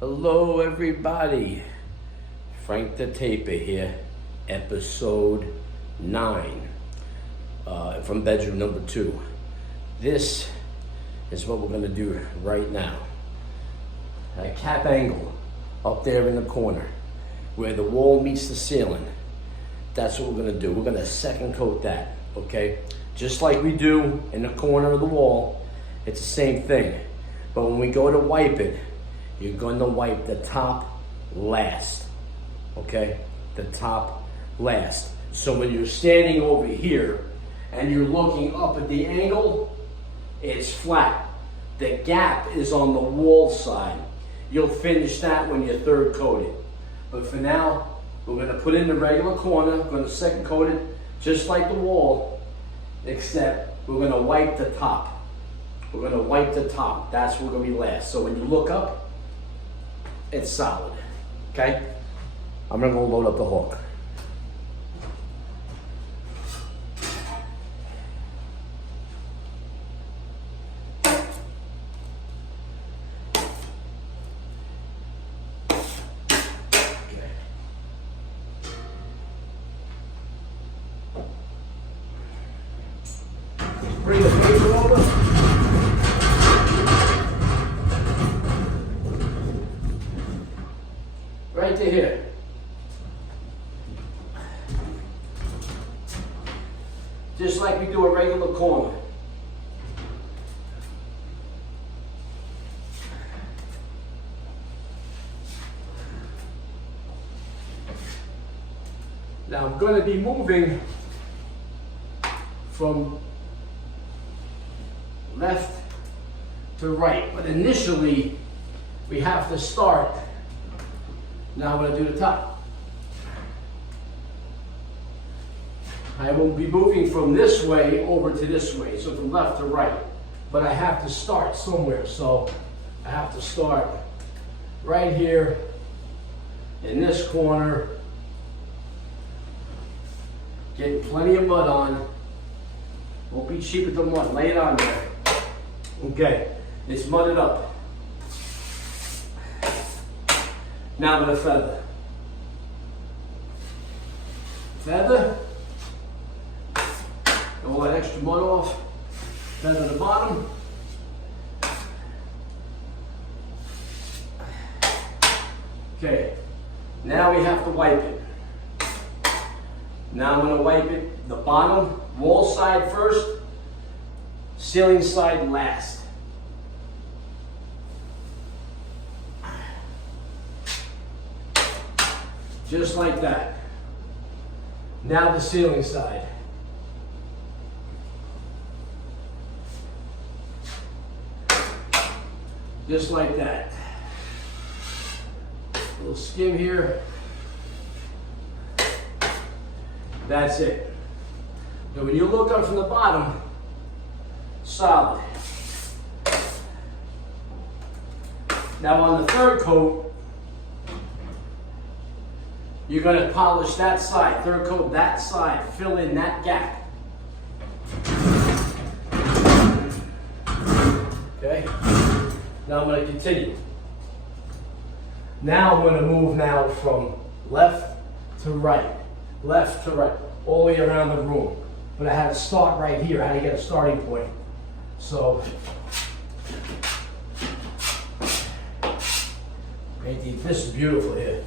Hello everybody, Frank the Taper here, episode 9 from bedroom number 2. This is what we're going to do right now. A cap angle up there in the corner where the wall meets the ceiling. That's what we're going to do. We're going to second coat that, okay? Just like we do in the corner of the wall, it's the same thing. But when we go to wipe it, you're going to wipe the top last, okay? The top last. So when you're standing over here and you're looking up at the angle, it's flat. The gap is on the wall side. You'll finish that when you're third coated. But for now, we're going to put in the regular corner. We're going to second coat it just like the wall, except we're going to wipe the top. We're going to wipe the top. That's what's going to be last. So when you look up, it's solid, okay? I'm gonna go load up the hook. Okay. Bring the paper over. Right to here. Just like we do a regular corner. Now I'm going to be moving from left to right, but initially we have to start. Now I'm going to do the top. I will be moving from this way over to this way, so from left to right. But I have to start somewhere, so I have to start right here in this corner. Getting plenty of mud on. Won't be cheap with the mud. Lay it on there. Okay, it's mudded up. Now with a feather. Feather. All that extra mud off. Feather the bottom. Okay. Now we have to wipe it. Now I'm going to wipe it the bottom wall side first, ceiling side last. Just like that. Now the ceiling side. Just like that. A little skim here. That's it. Now when you look up from the bottom, solid. Now on the third coat, you're going to polish that side, third coat that side, fill in that gap. Okay? Now I'm going to continue. Now I'm going to move now from left to right, all the way around the room. But I had to start right here. I had to get a starting point. So, this is beautiful here.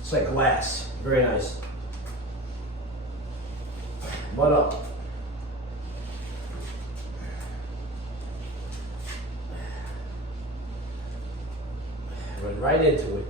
It's like glass, very nice. Mud up. Run right into it.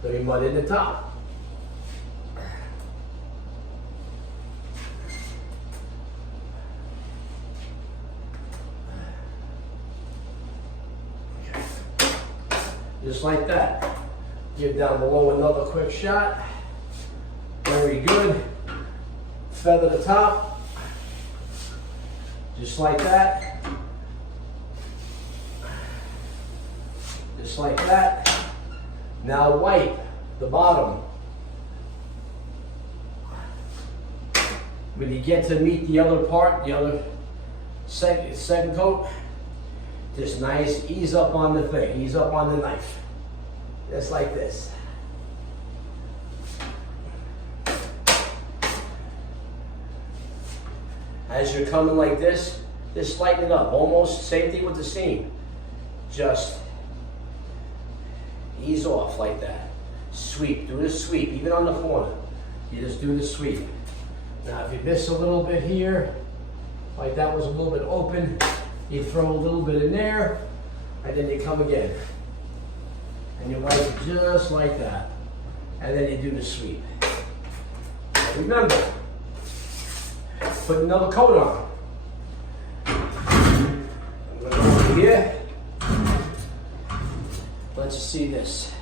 There'll be mud in the top. Just like that. Give down below another quick shot. Very good. Feather the top. Just like that. Just like that. Now wipe the bottom. When you get to meet the other part, the other second coat, Just nice, ease up on the thing, ease up on the knife. Just like this. As you're coming like this, just lighten it up. Almost same thing with the seam. Just ease off like that. Sweep, do the sweep, even on the corner. You just do the sweep. Now if you miss a little bit here, like that was a little bit open, you throw a little bit in there, and then you come again. And you wipe it just like that. And then you do the sweep. Now remember, put another coat on. I'm gonna go over here. Let's see this.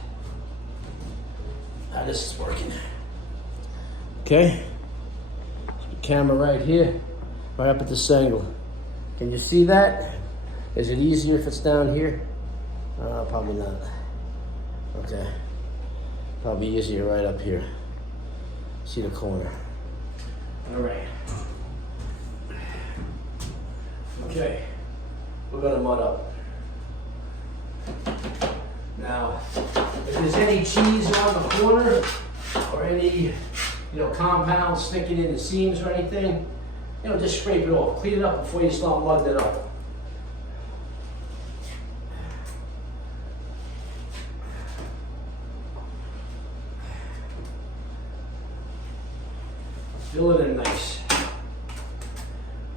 How this is working. Okay. The camera right here, right up at this angle. Can you see that? Is it easier if it's down here? Probably not. Okay. Probably easier right up here. See the corner. All right. Okay. We're gonna mud up. Now, if there's any cheese on the corner or any, compound sticking in the seams or anything, just scrape it off. Clean it up before you start mudding it up. Fill it in nice.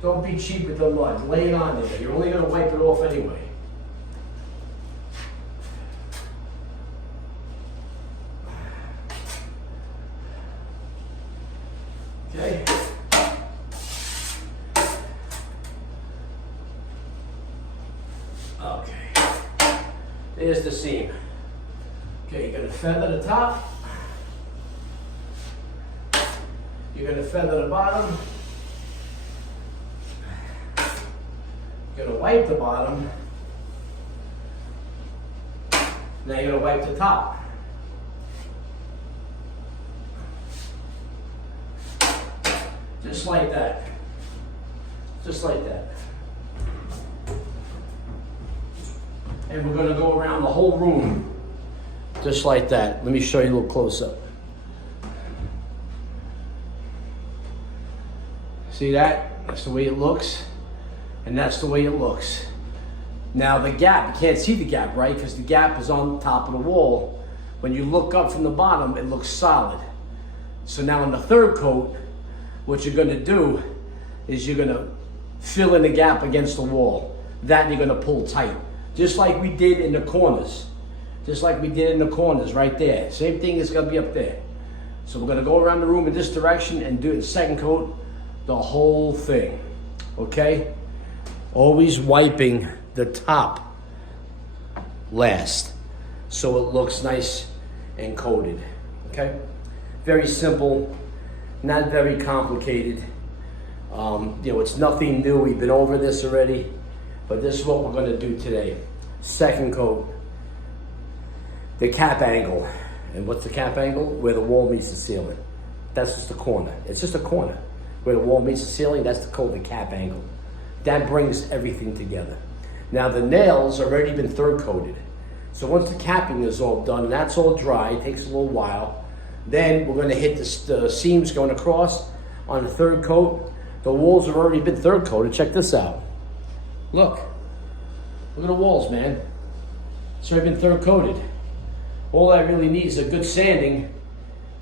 Don't be cheap with the mud. Lay it on there. You're only going to wipe it off anyway. Okay. Okay. There's the seam. Okay, you're going to feather the top. You're going to feather the bottom. You're going to wipe the bottom. Now you're going to wipe the top. Just like that. Just like that. And we're going to go around the whole room. Just like that. Let me show you a little close up. See that? That's the way it looks. And that's the way it looks. Now the gap, you can't see the gap, right? Because the gap is on top of the wall. When you look up from the bottom, it looks solid. So now in the third coat, what you're gonna do is you're gonna fill in the gap against the wall. That you're gonna pull tight. Just like we did in the corners. Just like we did in the corners right there. Same thing is gonna be up there. So we're gonna go around the room in this direction and do the second coat, the whole thing, okay? Always wiping the top last so it looks nice and coated, okay? Very simple, not very complicated. It's nothing new. We've been over this already, but this is what we're gonna do today. Second coat, the cap angle. And what's the cap angle? Where the wall meets the ceiling. That's just a corner. It's just a corner. Where the wall meets the ceiling, that's called the cap angle. That brings everything together. Now the nails have already been third coated. So once the capping is all done, and that's all dry, it takes a little while, then we're gonna hit the seams going across on the third coat. The walls have already been third coated. Check this out. Look at the walls, man. It's already been third coated. All I really need is a good sanding,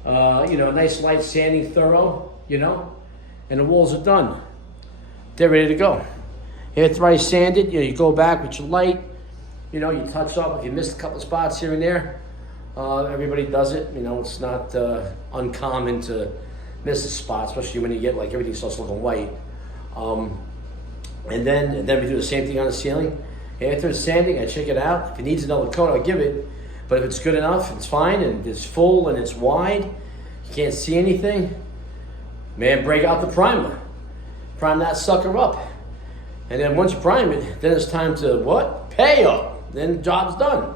a nice light sanding, thorough, and the walls are done. They're ready to go. After I sand it, you go back with your light, you touch up. If you missed a couple of spots here and there, everybody does it. It's not uncommon to miss a spot, especially when you get like everything starts looking white. And then we do the same thing on the ceiling. After it's sanding, I check it out. If it needs another coat, I'll give it. But if it's good enough, it's fine, and it's full and it's wide, you can't see anything, man, break out the primer. Prime that sucker up. And then once you prime it, then it's time to what? Pay up. Then the job's done.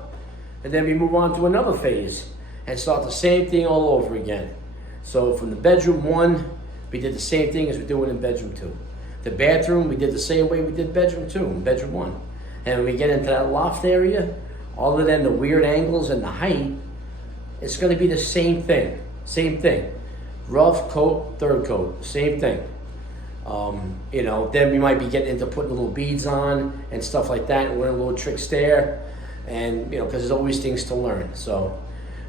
And then we move on to another phase and start the same thing all over again. So from the bedroom 1, we did the same thing as we're doing in bedroom 2. The bathroom, we did the same way we did bedroom 2 and bedroom 1. And when we get into that loft area, other than the weird angles and the height, it's going to be the same thing. Same thing. Rough coat, third coat, same thing. You know, then we might be getting into putting little beads on and stuff like that, and learn little tricks there. And, you know, because there's always things to learn. So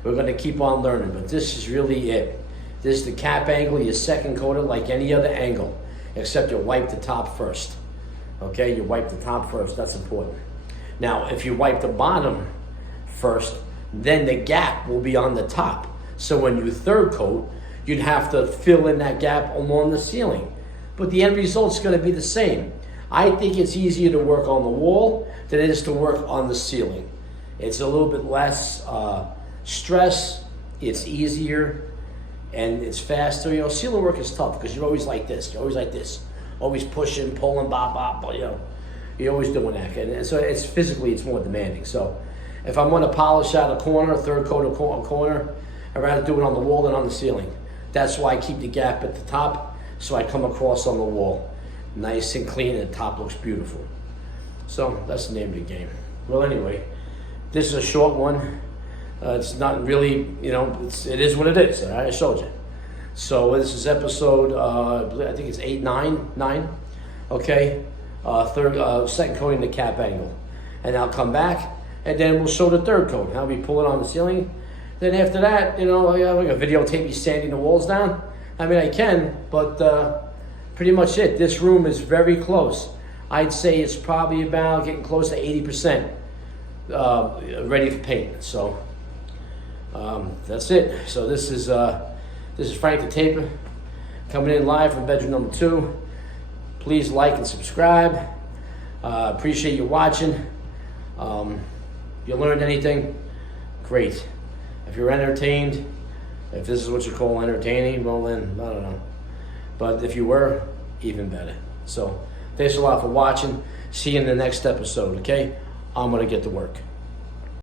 we're going to keep on learning, but this is really it. This is the cap angle. You second coat it like any other angle, except you wipe the top first. Okay, you wipe the top first. That's important. Now, if you wipe the bottom first, then the gap will be on the top. So when you third coat, you'd have to fill in that gap along the ceiling. But the end result's going to be the same. I think it's easier to work on the wall than it is to work on the ceiling. It's a little bit less stress, it's easier, and it's faster. You know, ceiling work is tough because you're always like this. You're always like this. Always pushing, pulling, bop, you know. You're always doing that. And so it's physically, it's more demanding. So if I'm going to polish out a corner, third coat a corner, I'd rather do it on the wall than on the ceiling. That's why I keep the gap at the top, so I come across on the wall. Nice and clean, and the top looks beautiful. So that's the name of the game. Well, anyway, this is a short one. It's not really, you know, it is what it is. All right? I showed you. So this is episode, I think it's 9. Okay, second coating the cap angle, and I'll come back, and then we'll show the third coat. How we pull it on the ceiling. Then after that, you know, I'm gonna videotape you sanding the walls down. I mean, I can, but pretty much it. This room is very close. I'd say it's probably about getting close to 80% ready for paint. So that's it. So this is Frank the Taper coming in live from bedroom number 2. Please like and subscribe. Appreciate you watching. You learned anything? Great. If you're entertained, if this is what you call entertaining, well then, I don't know. But if you were, even better. So thanks a lot for watching. See you in the next episode, okay? I'm going to get to work.